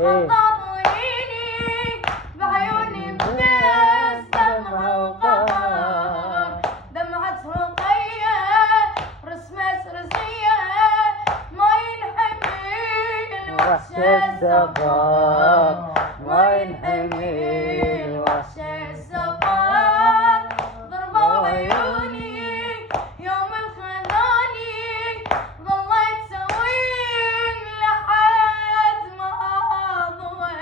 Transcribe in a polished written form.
خطريني بعيوني بس دمعة وقهر، دمعة رقية رسمة رزية ما ينحمل وحش السفر، ما ينحمل وحش السفر. ضربوا عيوني يوم الخذاني ظليت سوين لحد ما أضوي.